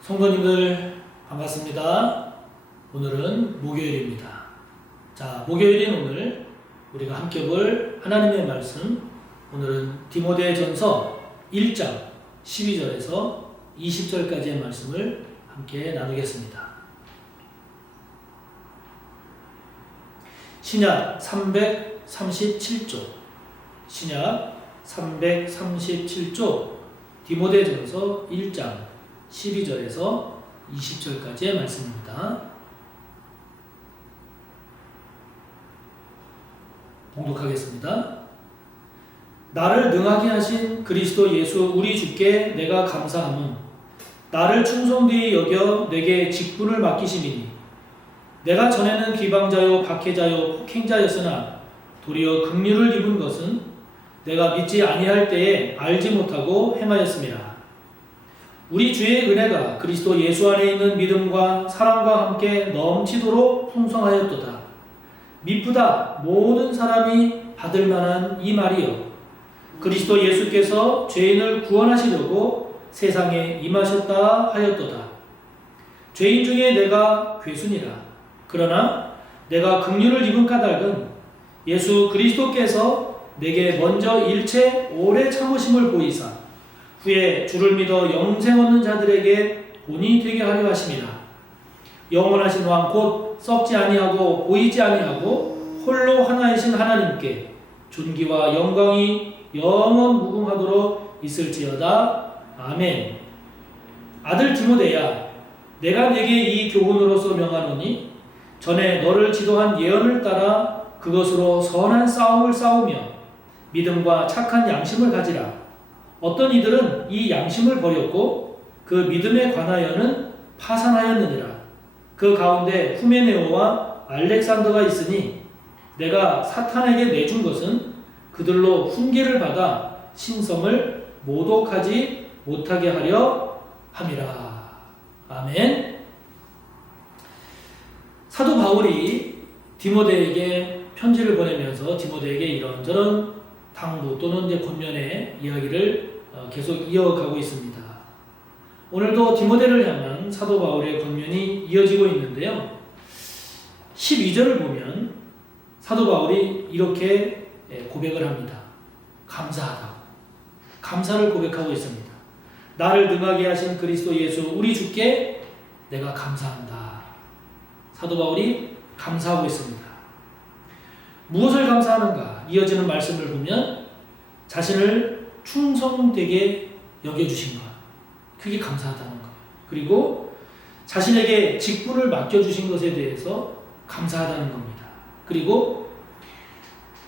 성도님들 반갑습니다. 오늘은 목요일입니다. 자, 목요일인 오늘 우리가 함께 볼 하나님의 말씀, 오늘은 디모데전서 1장 12절에서 20절까지의 말씀을 함께 나누겠습니다. 신약 337조, 신약 337조 디모데전서 1장 12절에서 20절까지의 말씀입니다. 봉독하겠습니다. 나를 능하게 하신 그리스도 예수 우리 주께 내가 감사함은 나를 충성되이 여겨 내게 직분을 맡기심이니 내가 전에는 비방자요 박해자요 폭행자였으나 도리어 긍휼을 입은 것은 내가 믿지 아니할 때에 알지 못하고 행하였습니다. 우리 주의 은혜가 그리스도 예수 안에 있는 믿음과 사랑과 함께 넘치도록 풍성하였도다. 미쁘다 모든 사람이 받을 만한 이 말이요 그리스도 예수께서 죄인을 구원하시려고 세상에 임하셨다 하였도다. 죄인 중에 내가 괴순이라. 그러나 내가 긍휼을 입은 까닭은 예수 그리스도께서 내게 먼저 일체 오래 참으심을 보이사 후에 주를 믿어 영생 얻는 자들에게 본이 되게 하려 하심이라. 영원하신 왕 곧 썩지 아니하고 보이지 아니하고 홀로 하나이신 하나님께 존귀와 영광이 영원 무궁하도록 있을지어다. 아멘. 아들 디모데야, 내가 네게 이 교훈으로서 명하노니 전에 너를 지도한 예언을 따라 그것으로 선한 싸움을 싸우며 믿음과 착한 양심을 가지라. 어떤 이들은 이 양심을 버렸고 그 믿음에 관하여는 파산하였느니라. 그 가운데 후메네오와 알렉산더가 있으니 내가 사탄에게 내준 것은 그들로 훈계를 받아 신성을 모독하지 못하게 하려 함이라. 아멘. 사도 바울이 디모데에게 편지를 보내면서 디모데에게 이런저런 당부 또는 이제 권면의 이야기를 계속 이어가고 있습니다. 오늘도 디모데를 향한 사도 바울의 권면이 이어지고 있는데요. 12절을 보면 사도 바울이 이렇게 고백을 합니다. 감사하다고. 감사를 고백하고 있습니다. 나를 능하게 하신 그리스도 예수 우리 주께 내가 감사한다. 사도 바울이 감사하고 있습니다. 무엇을 감사하는가? 이어지는 말씀을 보면 자신을 충성되게 여겨주신 것, 그게 감사하다는 것. 그리고 자신에게 직분을 맡겨주신 것에 대해서 감사하다는 겁니다. 그리고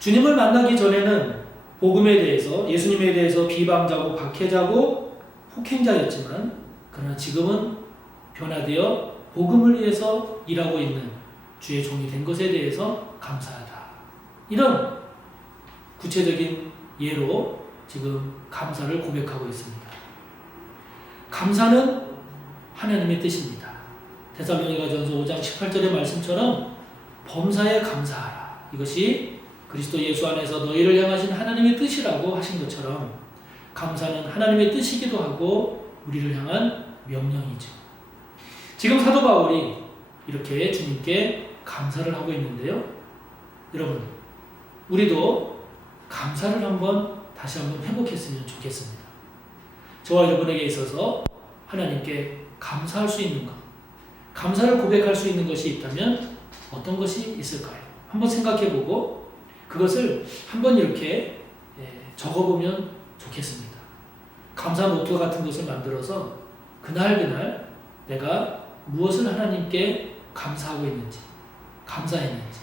주님을 만나기 전에는 복음에 대해서, 예수님에 대해서 비방자고 박해자고 폭행자였지만 그러나 지금은 변화되어 복음을 위해서 일하고 있는 주의 종이 된 것에 대해서 감사하다. 이런 구체적인 예로 지금 감사를 고백하고 있습니다. 감사는 하나님의 뜻입니다. 데살로니가전서 5장 18절의 말씀처럼 범사에 감사하라. 이것이 그리스도 예수 안에서 너희를 향하신 하나님의 뜻이라고 하신 것처럼 감사는 하나님의 뜻이기도 하고 우리를 향한 명령이죠. 지금 사도 바울이 이렇게 주님께 감사를 하고 있는데요. 여러분, 우리도 감사를 다시 한번 회복했으면 좋겠습니다. 저와 여러분에게 있어서 하나님께 감사할 수 있는 것, 감사를 고백할 수 있는 것이 있다면 어떤 것이 있을까요? 한번 생각해보고 그것을 한번 이렇게 적어보면 좋겠습니다. 감사 노트 같은 것을 만들어서 그날 내가 무엇을 하나님께 감사하고 있는지, 감사했는지.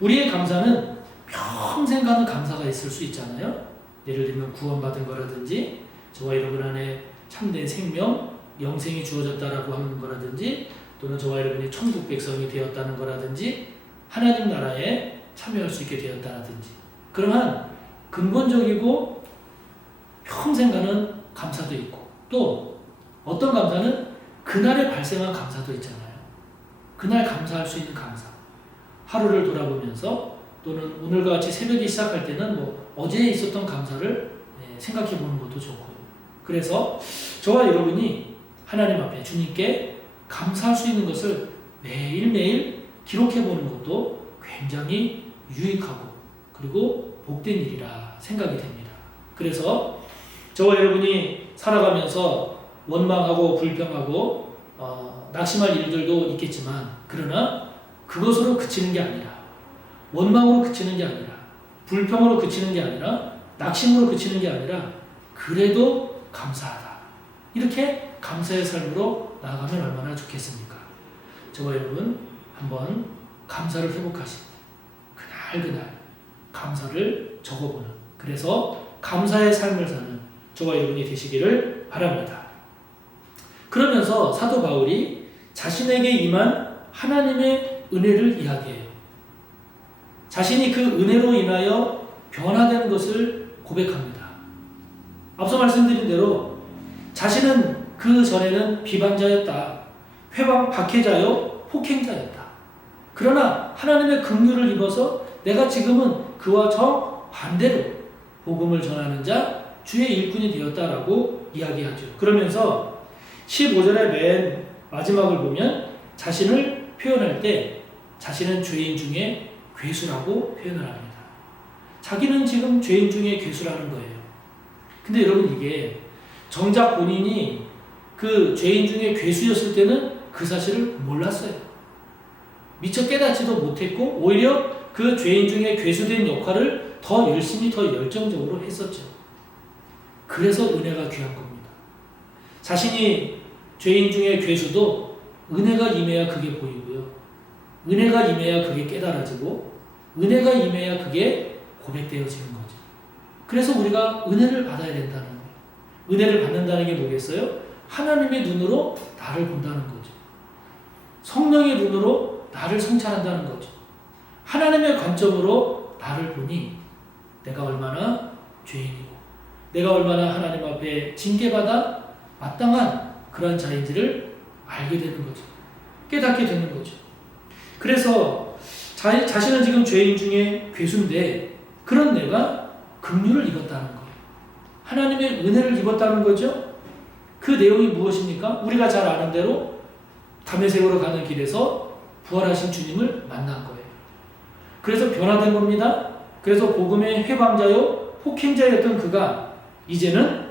우리의 감사는 평생 가는 감사가 있을 수 있잖아요. 예를 들면 구원받은 거라든지 저와 여러분 안에 참된 생명, 영생이 주어졌다라고 하는 거라든지 또는 저와 여러분이 천국 백성이 되었다는 거라든지 하나님 나라에 참여할 수 있게 되었다라든지 그러한 근본적이고 평생 가는 감사도 있고 또 어떤 감사는 그날에 발생한 감사도 있잖아요. 그날 감사할 수 있는 감사. 하루를 돌아보면서 또는 오늘과 같이 새벽이 시작할 때는 어제 있었던 감사를 생각해 보는 것도 좋고요. 그래서 저와 여러분이 하나님 앞에 주님께 감사할 수 있는 것을 매일매일 기록해 보는 것도 굉장히 유익하고 그리고 복된 일이라 생각이 됩니다. 그래서 저와 여러분이 살아가면서 원망하고 불평하고 낙심할 일들도 있겠지만 그러나 그것으로 그치는 게 아니라 원망으로 그치는 게 아니라 불평으로 그치는 게 아니라 낙심으로 그치는 게 아니라 그래도 감사하다. 이렇게 감사의 삶으로 나아가면 얼마나 좋겠습니까? 저와 여러분 한번 감사를 회복하시고 그날 감사를 적어보는 그래서 감사의 삶을 사는 저와 여러분이 되시기를 바랍니다. 그러면서 사도 바울이 자신에게 임한 하나님의 은혜를 이야기해요. 자신이 그 은혜로 인하여 변화된 것을 고백합니다. 앞서 말씀드린 대로 자신은 그 전에는 비방자였다. 회방 박해자요 폭행자였다. 그러나 하나님의 긍휼을 입어서 내가 지금은 그와 정반대로 복음을 전하는 자 주의 일꾼이 되었다라고 이야기하죠. 그러면서 15절의 맨 마지막을 보면 자신을 표현할 때 자신은 죄인 중에 괴수라고 표현을 합니다. 자기는 지금 죄인 중에 괴수라는 거예요. 근데 여러분 이게 정작 본인이 그 죄인 중에 괴수였을 때는 그 사실을 몰랐어요. 미처 깨닫지도 못했고 오히려 그 죄인 중에 괴수된 역할을 더 열심히 더 열정적으로 했었죠. 그래서 은혜가 귀한 겁니다. 자신이 죄인 중에 괴수도 은혜가 임해야 그게 보이고요. 은혜가 임해야 그게 깨달아지고 은혜가 임해야 그게 고백되어지는 거죠. 그래서 우리가 은혜를 받아야 된다는 거예요. 은혜를 받는다는 게 뭐겠어요? 하나님의 눈으로 나를 본다는 거죠. 성령의 눈으로 나를 성찰한다는 거죠. 하나님의 관점으로 나를 보니 내가 얼마나 죄인이고 내가 얼마나 하나님 앞에 징계받아 마땅한 그런 자인지를 알게 되는 거죠. 깨닫게 되는 거죠. 그래서 자신은 지금 죄인 중에 괴수인데 그런 내가 긍휼을 입었다는 거예요. 하나님의 은혜를 입었다는 거죠. 그 내용이 무엇입니까? 우리가 잘 아는 대로 다메섹으로 가는 길에서 부활하신 주님을 만난 거예요. 그래서 변화된 겁니다. 그래서 복음의 회방자요 폭행자였던 그가 이제는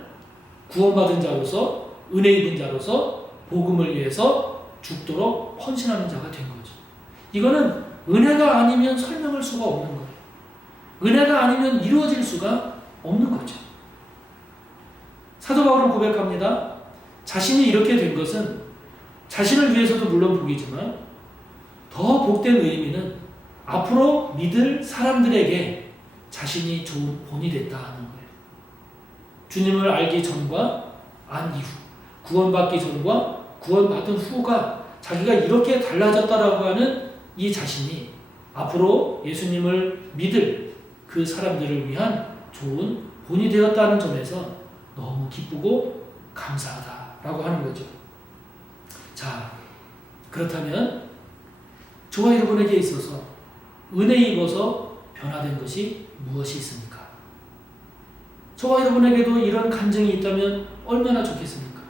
구원받은 자로서 은혜 입은 자로서 복음을 위해서 죽도록 헌신하는 자가 된 거죠. 이거는 은혜가 아니면 설명할 수가 없는 거예요. 은혜가 아니면 이루어질 수가 없는 거죠. 사도 바울은 고백합니다. 자신이 이렇게 된 것은 자신을 위해서도 물론 복이지만 더 복된 의미는 앞으로 믿을 사람들에게 자신이 좋은 본이 됐다 하는 거예요. 주님을 알기 전과 안 이후, 구원받기 전과 구원받은 후가 자기가 이렇게 달라졌다라고 하는 이 자신이 앞으로 예수님을 믿을 그 사람들을 위한 좋은 본이 되었다는 점에서 너무 기쁘고 감사하다라고 하는 거죠. 자, 그렇다면 저와 여러분에게 있어서 은혜 입어서 변화된 것이 무엇이 있습니까? 저와 여러분에게도 이런 간증이 있다면 얼마나 좋겠습니까?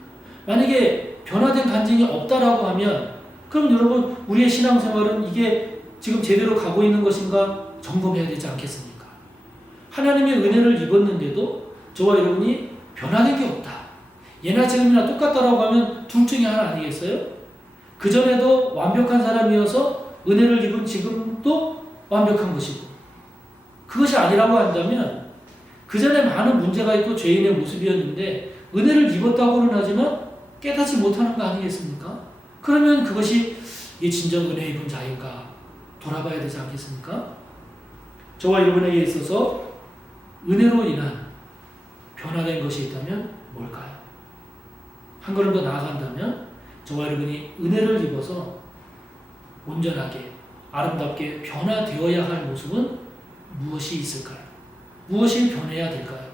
만약에 변화된 간증이 없다라고 하면 그럼 여러분 우리의 신앙생활은 이게 지금 제대로 가고 있는 것인가 점검해야 되지 않겠습니까? 하나님의 은혜를 입었는데도 저와 여러분이 변화된 게 없다. 예나 지금이나 똑같다라고 하면 둘 중에 하나 아니겠어요? 그전에도 완벽한 사람이어서 은혜를 입은 지금도 완벽한 것이고 그것이 아니라고 한다면 그전에 많은 문제가 있고 죄인의 모습이었는데 은혜를 입었다고는 하지만 깨닫지 못하는 거 아니겠습니까? 그러면 그것이 진정 은혜 입은 자인가 돌아봐야 되지 않겠습니까? 저와 여러분에게 있어서 은혜로 인한 변화된 것이 있다면 뭘까요? 한 걸음 더 나아간다면 저와 여러분이 은혜를 입어서 온전하게 아름답게 변화되어야 할 모습은 무엇이 있을까요? 무엇이 변해야 될까요?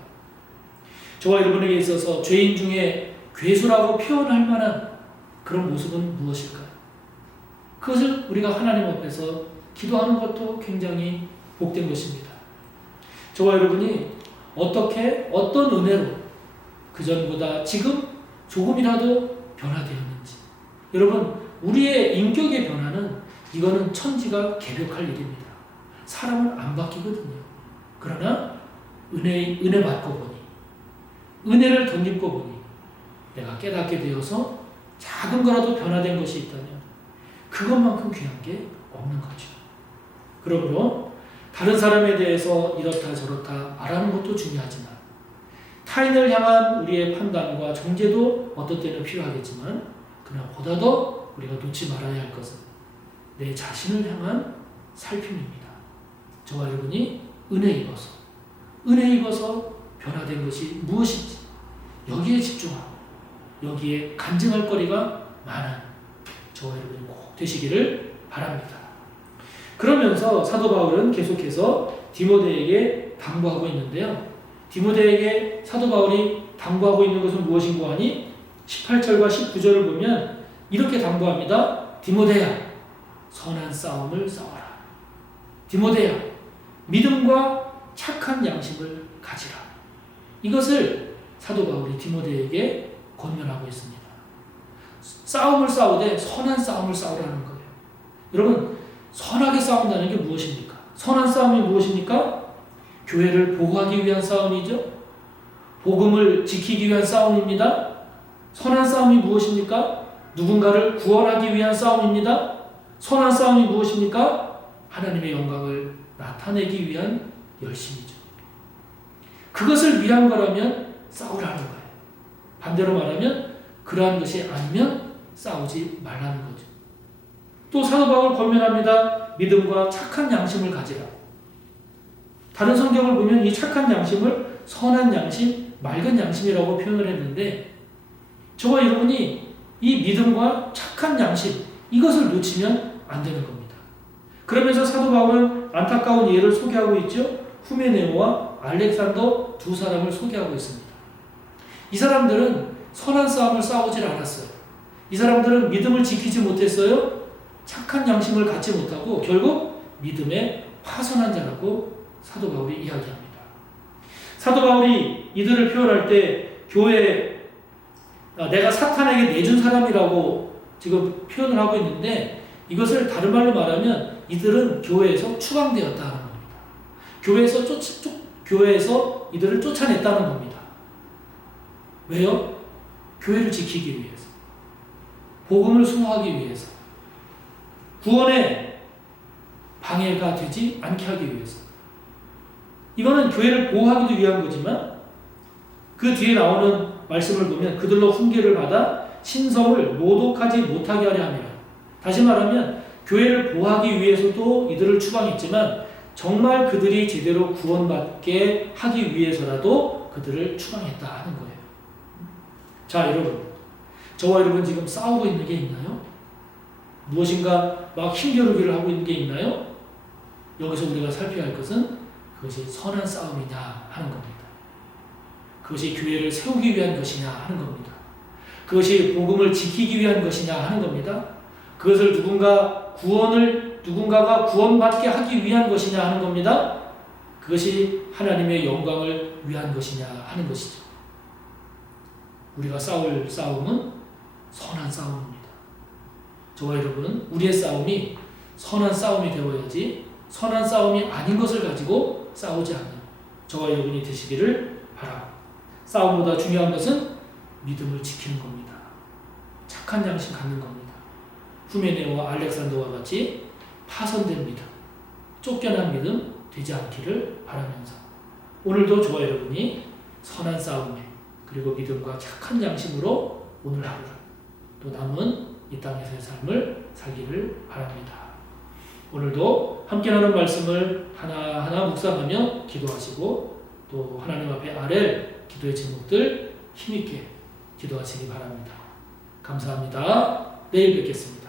저와 여러분에게 있어서 죄인 중에 괴수라고 표현할 만한 그런 모습은 무엇일까요? 그것을 우리가 하나님 앞에서 기도하는 것도 굉장히 복된 것입니다. 저와 여러분이 어떤 은혜로 그전보다 지금 조금이라도 변화되었는지. 여러분, 우리의 인격의 변화는 이거는 천지가 개벽할 일입니다. 사람은 안 바뀌거든요. 그러나 은혜 받고 보니, 은혜를 덧입고 보니 내가 깨닫게 되어서 작은 거라도 변화된 것이 있다면 그것만큼 귀한 게 없는 거죠. 그러므로 다른 사람에 대해서 이렇다 저렇다 말하는 것도 중요하지만 타인을 향한 우리의 판단과 정죄도 어떤 때는 필요하겠지만 그러나 보다 더 우리가 놓지 말아야 할 것은 내 자신을 향한 살핌입니다. 저와 여러분이 은혜 입어서 변화된 것이 무엇인지 여기에 집중하고 여기에 간증할 거리가 많은 저와 여러분이 꼭 되시기를 바랍니다. 그러면서 사도 바울은 계속해서 디모데에게 당부하고 있는데요. 디모데에게 사도 바울이 당부하고 있는 것은 무엇인고 하니 18절과 19절을 보면 이렇게 당부합니다. 디모데야, 선한 싸움을 싸워라. 디모데야, 믿음과 착한 양심을 가지라. 이것을 사도 바울이 디모데에게 권면하고 있습니다. 싸움을 싸우되 선한 싸움을 싸우라는 거예요. 여러분, 선하게 싸운다는 게 무엇입니까? 선한 싸움이 무엇입니까? 교회를 보호하기 위한 싸움이죠. 복음을 지키기 위한 싸움입니다. 선한 싸움이 무엇입니까? 누군가를 구원하기 위한 싸움입니다. 선한 싸움이 무엇입니까? 하나님의 영광을 나타내기 위한 열심이죠. 그것을 위한 거라면 싸우라는 거예요. 반대로 말하면 그러한 것이 아니면 싸우지 말라는 거죠. 또 사도 바울 권면합니다. 믿음과 착한 양심을 가지라. 다른 성경을 보면 이 착한 양심을 선한 양심, 맑은 양심이라고 표현을 했는데 저와 여러분이 이 믿음과 착한 양심 이것을 놓치면 안 되는 겁니다. 그러면서 사도 바울은 안타까운 예를 소개하고 있죠. 후메네오와 알렉산더 두 사람을 소개하고 있습니다. 이 사람들은 선한 싸움을 싸우질 않았어요. 이 사람들은 믿음을 지키지 못했어요. 착한 양심을 갖지 못하고 결국 믿음에 파손한 자라고 사도 바울이 이야기합니다. 사도 바울이 이들을 표현할 때 교회에 내가 사탄에게 내준 사람이라고 지금 표현을 하고 있는데 이것을 다른 말로 말하면 이들은 교회에서 추방되었다는 겁니다. 교회에서 이들을 쫓아냈다는 겁니다. 왜요? 교회를 지키기 위해서. 복음을 수호하기 위해서. 구원에 방해가 되지 않게 하기 위해서. 이거는 교회를 보호하기도 위한 거지만 그 뒤에 나오는 말씀을 보면 그들로 훈계를 받아 신성을 모독하지 못하게 하려 함이라. 다시 말하면 교회를 보호하기 위해서도 이들을 추방했지만 정말 그들이 제대로 구원받게 하기 위해서라도 그들을 추방했다 하는 거예요. 자, 여러분. 저와 여러분 지금 싸우고 있는 게 있나요? 무엇인가 막 힘겨루기를 하고 있는 게 있나요? 여기서 우리가 살펴야 할 것은 그것이 선한 싸움이냐 하는 겁니다. 그것이 교회를 세우기 위한 것이냐 하는 겁니다. 그것이 복음을 지키기 위한 것이냐 하는 겁니다. 그것을 누군가가 구원받게 하기 위한 것이냐 하는 겁니다. 그것이 하나님의 영광을 위한 것이냐 하는 것이죠. 우리가 싸울 싸움은 선한 싸움입니다. 저와 여러분은 우리의 싸움이 선한 싸움이 되어야지 선한 싸움이 아닌 것을 가지고 싸우지 않는 저와 여러분이 되시기를 바랍니다. 싸움보다 중요한 것은 믿음을 지키는 겁니다. 착한 양심 갖는 겁니다. 후메네오와 알렉산더와 같이 파손된 믿음, 쫓겨난 믿음 되지 않기를 바라면서 오늘도 저와 여러분이 선한 싸움에 그리고 믿음과 착한 양심으로 오늘 하루를 또 남은 이 땅에서의 삶을 살기를 바랍니다. 오늘도 함께 나눈 말씀을 하나하나 묵상하며 기도하시고 또 하나님 앞에 아랠 기도의 제목들 힘있게 기도하시기 바랍니다. 감사합니다. 내일 뵙겠습니다.